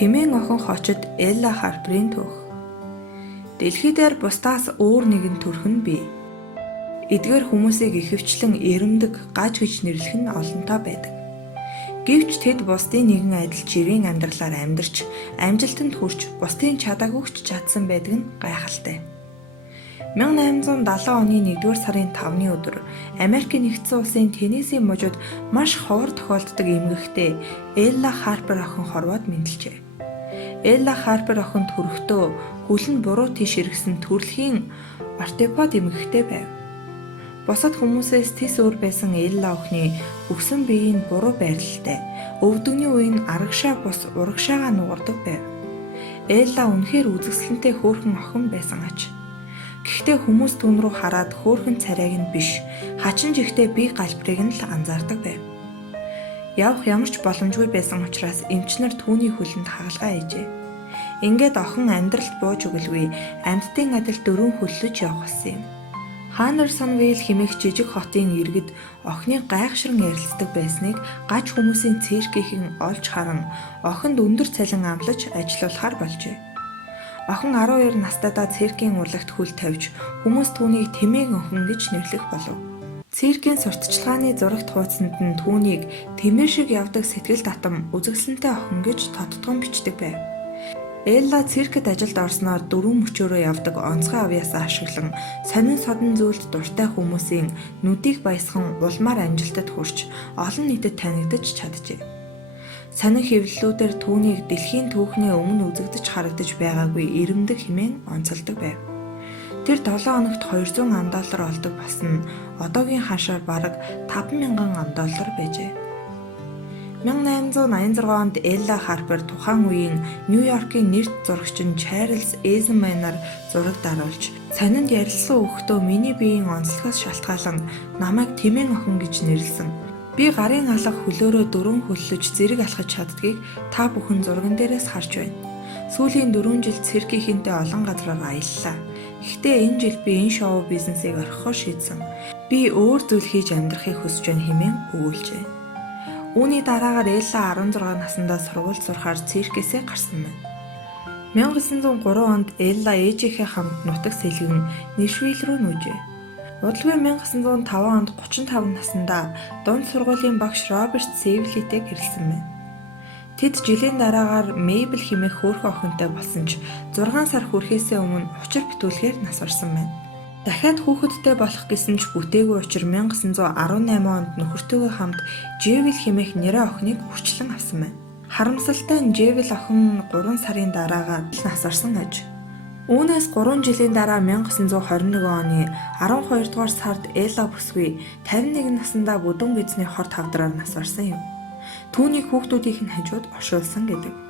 Тэмээн охин хочид Элла Харперийн түүх. Дэлхий дээр бусдаас өөр нэгэн төрх нь бий. Эдгээр хүмүүсийг ихэвчлэн эрэмдэг, гаж гэж нэрлэх нь олонтоо байдаг. Гэвч тэд бусдын нэгэн адил жирийн амьдралаар амьдарч, амжилтанд хүрч, бусдын чадаагүйч чадсан байдаг нь гайхалтай. 1870 оны 1-р сарын 5-ны өдөр Америкийн нэгдсэн улсын Теннессийн мужид маш ховор тохиолддог эмгэгтэй Элла Харпер охин хорвоод мэндэлжээ. Элла Харпер охин төрөхдөө хөл нь буруу тийш иргсэн төрөлхийн ортопед эмгэгтэй байв. Бусад хүмүүсээс тис өөр байсан Элла охины өгсөн бие нь буруу байрлалтай. Өвдөгний үеийн арагшаа бус урагшаагаа нугардаг байв. Элла үнэхээр үзэсгэлэнтэй хөөрхөн охин байсан аж. Гэхдээ хүмүүс түүн рүү хараад хөөрхөн царайг нь биш, хачин жигтэй бие галбирыг нь л анзаардаг байв. Явах ямар ч боломжгүй байсан учраас эмчнэр түүний хөлөнд хагалгаа хийжээ. Ингээд охин амьдралд бууж өгөлгүй амьтдын адил дөрвөн хөллөж явах болсон юм. Ханерсонвилл хэмээх жижиг хотын иргэд охины гайхширан ярилцдаг байсныг гаж хүмүүсийн циркийнхэн олж харан охинд өндөр цалин амлаж ажилуулахаар болжээ. Охин 12 настайдаа циркийн урлагт хөл тавьж хүмүүс түүнийг Тэмээн охин гэж нэрлэх болов. Циркийн сурталчилгааны зурагт хуудсанд нь түүнийг тэмэр шиг явдаг сэтгэл татам үзэсгэлэнтэй охин гэж тодтгон бичдэг байв. Элла циркэд ажилд орсноор дөрвөн мөчөөрөө явдаг онцгой авьяасаа ашиглан сонин содон зүйлд дуртай хүмүүсийн нүдийг баясхан улмаар амжилтад хүрч олон нийтэд танигдаж чаджээ. Сонин хэвлэлүүдээр түүнийг дэлхийн түүхний өмнө үзэгдэж харагдаж байгаагүй эрэмдэг хэмээн онцолдог байв. Тэр 7 хоногт $200 олдог болсон одоогийн ханшаар бараг $5,000 байжээ. 1886 онд Элла Харпер тухайн үеийн Нью-Йоркийн нэрт зурагчин Чарльз Эйзенмайнаар зураг даруулж, сонинд ярилцсан өгөхдөө миний биеийн онцлогоос шалтгаалan намайг Тэмээн охин гэж нэрлсэн. Би гарын алга хөлөөрөө дөрвөн хөллөж зэрэг алхаж чаддгийг та бүхэн зурган дээрээс харж байна. Сүүлийн 4 жил циркийнхэнтэй олон газраар аяллаа. Гэхдээ энэ жил би энэ шоу бизнесийг орхихоор шийдсэн. Би өөр зүйл хийж амьдрахыг хүсэж байна хэмээн өгүүлжээ. Үүний дараагаар Элла 16 наснда сургууль сурахаар циркээсээ гарсан байна. 1903 онд Элла ээжийнхээ хамт нутаг сэлгэн Нэшвилл рүү нүүжээ. Удалгүй 1905 онд 35 наснда дунд сургуулийн багш Роберт Сэвлитэй гэрэлсэн байна. Тэд жилийн дараагаар Мэйбл хэмээх хөөрхөн охинтой болсон ч 6 сар хүрэхээсээ өмнө учир битүүлгээр нас барсан байна. Дахиад хүүхэдтэй болох гэсэн ч бүтээгүй учир 1918 онд нөхөртөөгөө хамт Жэвил хэмээх нэрээ охиныг хүрчлэн авсан байна. Харамсалтай нь Жэвил охин 3 сарын дараагаар нас барсан аж. Үүнээс 3 жилийн дараа 1921 оны 12 дугаар сард Элла бүсгүй 51 наснда бүдүүн эзний хорт хавдраар нас барсан юм. Түүнийг хүүхдүүдийнх нь хажууд оршуулсан гэдэг.